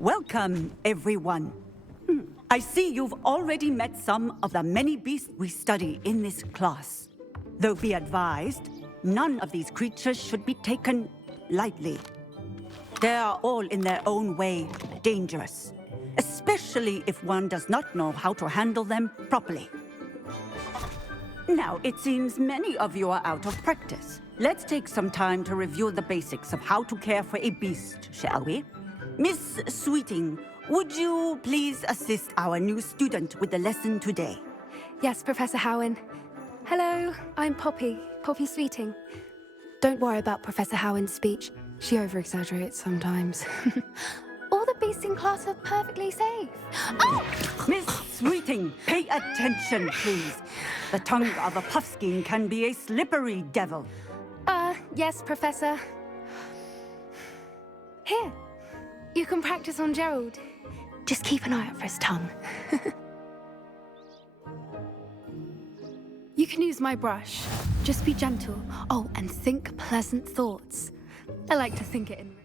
Welcome, everyone. I see you've already met some of the many beasts we study in this class. Though be advised, none of these creatures should be taken lightly. They are all in their own way dangerous, especially if one does not know how to handle them properly. Now, it seems many of you are out of practice. Let's take some time to review the basics of how to care for a beast, shall we? Miss Sweeting, would you please assist our new student with the lesson today? Yes, Professor Howen. Hello, I'm Poppy Sweeting. Don't worry about Professor Howen's speech. She over-exaggerates sometimes. All the beasts in class are perfectly safe. Oh! Miss Sweeting, pay attention, please. The tongue of a puffskein can be a slippery devil. Yes, Professor. Here, you can practice on Gerald. Just keep an eye out for his tongue. You can use my brush. Just be gentle. Oh, and think pleasant thoughts. I like to think it in...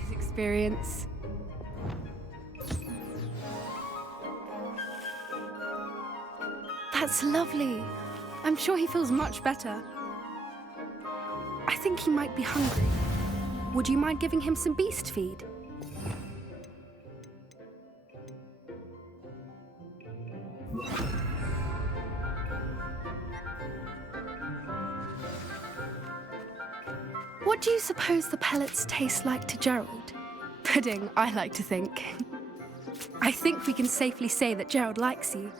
His experience. That's lovely. I'm sure he feels much better. I think he might be hungry. Would you mind giving him some beast feed? What do you suppose the pellets taste like to Gerald? Pudding, I like to think. I think we can safely say that Gerald likes you.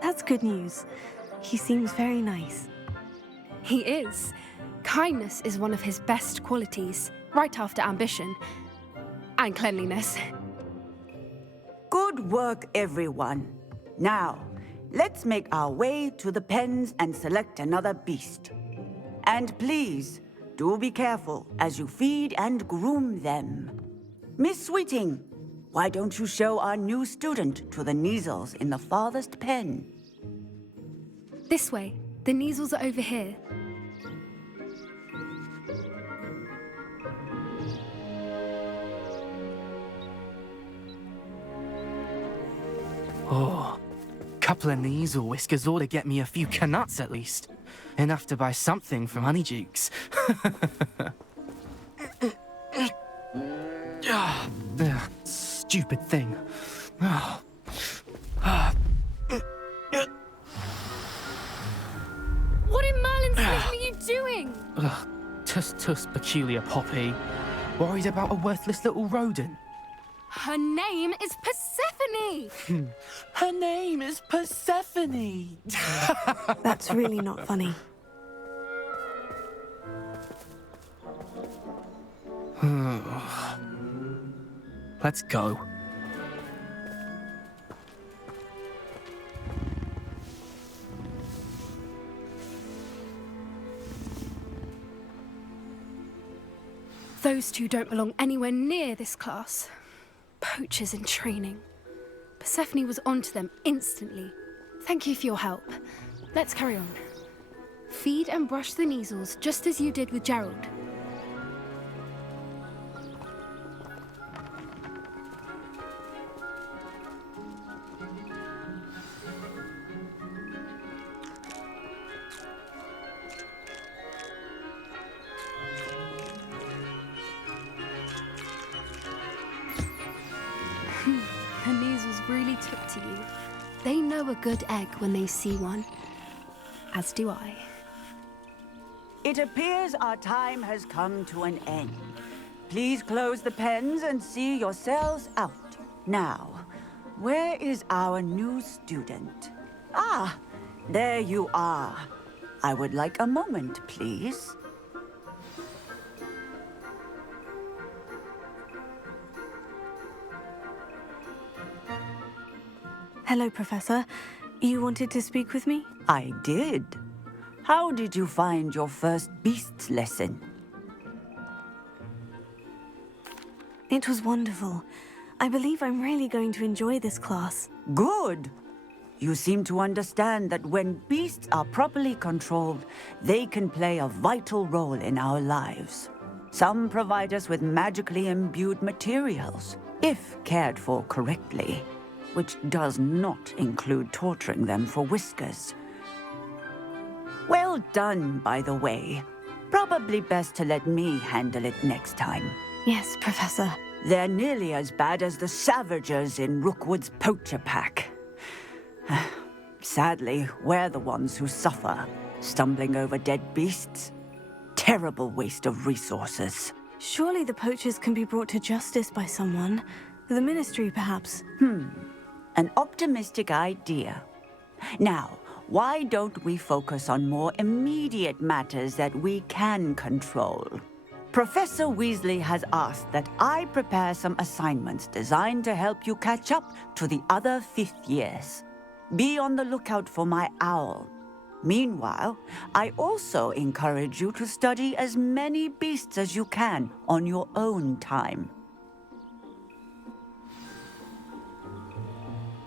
That's good news. He seems very nice. He is. Kindness is one of his best qualities, right after ambition. And cleanliness. Good work, everyone. Now, let's make our way to the pens and select another beast. And please, do be careful as you feed and groom them. Miss Sweeting, why don't you show our new student to the Kneazles in the farthest pen? This way. The Kneazles are over here. Oh, couple of Kneazle whiskers ought to get me a few canuts at least. Enough to buy something from Honeydukes. Stupid thing. What in Merlin's name are you doing? Tuss, peculiar Poppy. Worried about a worthless little rodent. Her name is Persephone! Her name is Persephone! That's really not funny. Let's go. Those two don't belong anywhere near this class. Poachers in training. Persephone was onto them instantly. Thank you for your help. Let's carry on. Feed and brush the Kneazles just as you did with Gerald. The Kneazles really took to you. They know a good egg when they see one. As do I. It appears our time has come to an end. Please close the pens and see yourselves out. Now, where is our new student? Ah, there you are. I would like a moment, please. Hello, Professor. You wanted to speak with me? I did. How did you find your first beasts lesson? It was wonderful. I believe I'm really going to enjoy this class. Good. You seem to understand that when beasts are properly controlled, they can play a vital role in our lives. Some provide us with magically imbued materials, if cared for correctly, which does not include torturing them for whiskers. Well done, by the way. Probably best to let me handle it next time. Yes, Professor. They're nearly as bad as the Savagers in Rookwood's poacher pack. Sadly, we're the ones who suffer, stumbling over dead beasts. Terrible waste of resources. Surely the poachers can be brought to justice by someone. The Ministry, perhaps. An optimistic idea. Now, why don't we focus on more immediate matters that we can control? Professor Weasley has asked that I prepare some assignments designed to help you catch up to the other fifth years. Be on the lookout for my owl. Meanwhile, I also encourage you to study as many beasts as you can on your own time.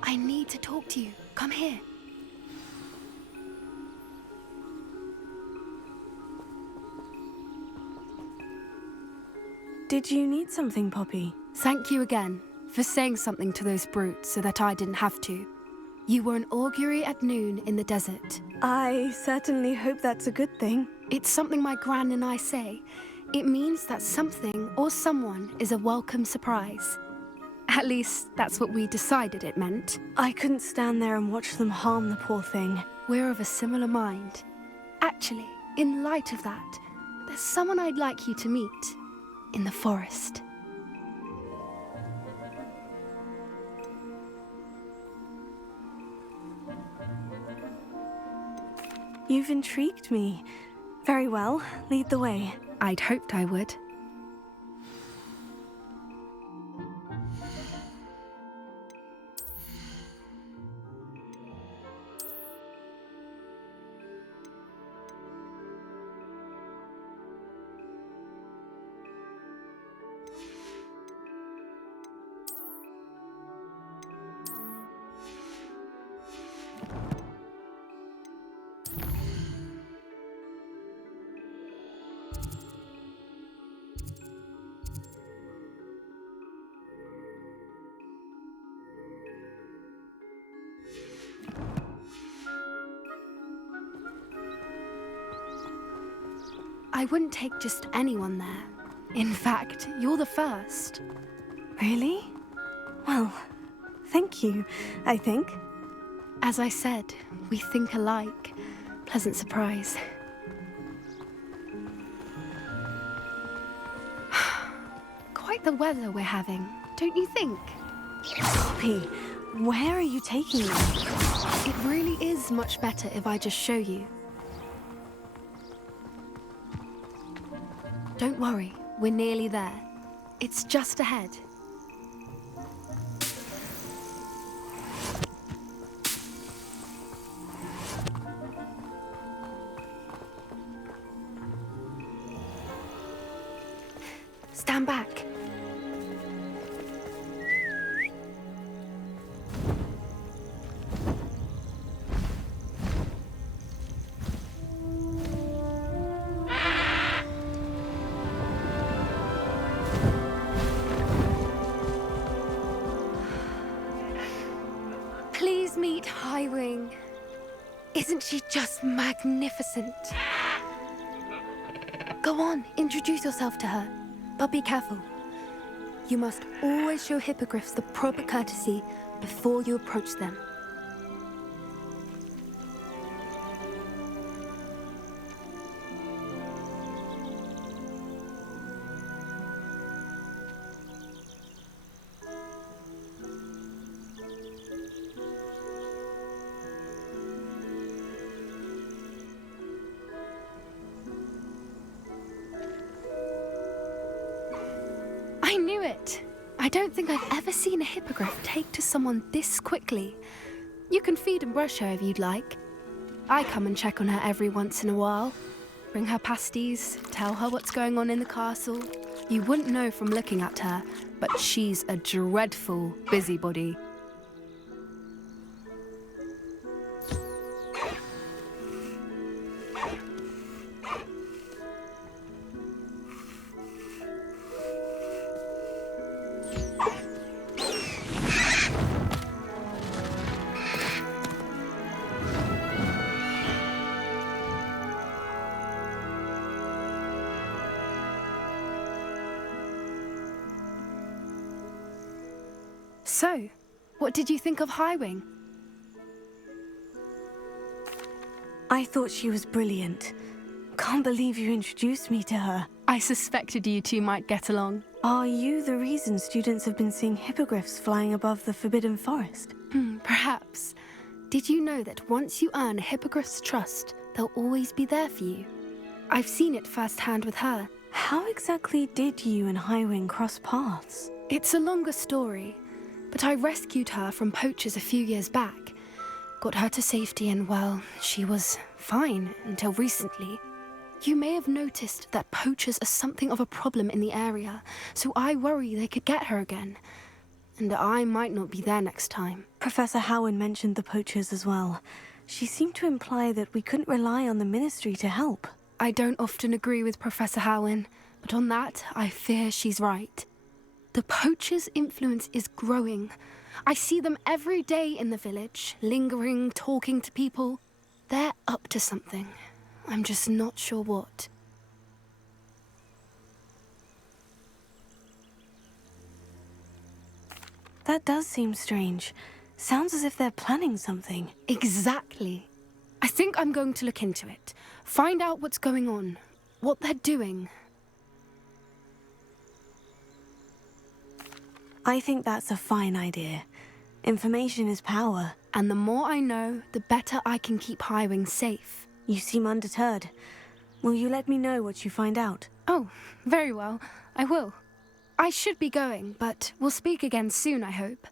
I need to talk to you. Come here. Did you need something, Poppy? Thank you again for saying something to those brutes so that I didn't have to. You were an augury at noon in the desert. I certainly hope that's a good thing. It's something my gran and I say. It means that something or someone is a welcome surprise. At least, that's what we decided it meant. I couldn't stand there and watch them harm the poor thing. We're of a similar mind. Actually, in light of that, there's someone I'd like you to meet. In the forest. You've intrigued me. Very well, lead the way. I'd hoped I would. I wouldn't take just anyone there. In fact, you're the first. Really? Well, thank you, I think. As I said, we think alike. Pleasant surprise. Quite the weather we're having, don't you think? Poppy, where are you taking me? It really is much better if I just show you. Don't worry, we're nearly there. It's just ahead. Stand back. Please meet Highwing. Isn't she just magnificent? Go on, introduce yourself to her. But be careful. You must always show hippogriffs the proper courtesy before you approach them. I knew it! I don't think I've ever seen a hippogriff take to someone this quickly. You can feed and brush her if you'd like. I come and check on her every once in a while. Bring her pasties, tell her what's going on in the castle. You wouldn't know from looking at her, but she's a dreadful busybody. So, what did you think of Highwing? I thought she was brilliant. Can't believe you introduced me to her. I suspected you two might get along. Are you the reason students have been seeing hippogriffs flying above the Forbidden Forest? Perhaps. Did you know that once you earn a hippogriff's trust, they'll always be there for you? I've seen it firsthand with her. How exactly did you and Highwing cross paths? It's a longer story, but I rescued her from poachers a few years back. Got her to safety and, well, she was fine until recently. You may have noticed that poachers are something of a problem in the area, so I worry they could get her again. And I might not be there next time. Professor Howin mentioned the poachers as well. She seemed to imply that we couldn't rely on the Ministry to help. I don't often agree with Professor Howin, but on that, I fear she's right. The poachers' influence is growing. I see them every day in the village, lingering, talking to people. They're up to something. I'm just not sure what. That does seem strange. Sounds as if they're planning something. Exactly. I think I'm going to look into it. Find out what's going on, what they're doing. I think that's a fine idea. Information is power. And the more I know, the better I can keep Highwing safe. You seem undeterred. Will you let me know what you find out? Oh, very well. I will. I should be going, but we'll speak again soon, I hope.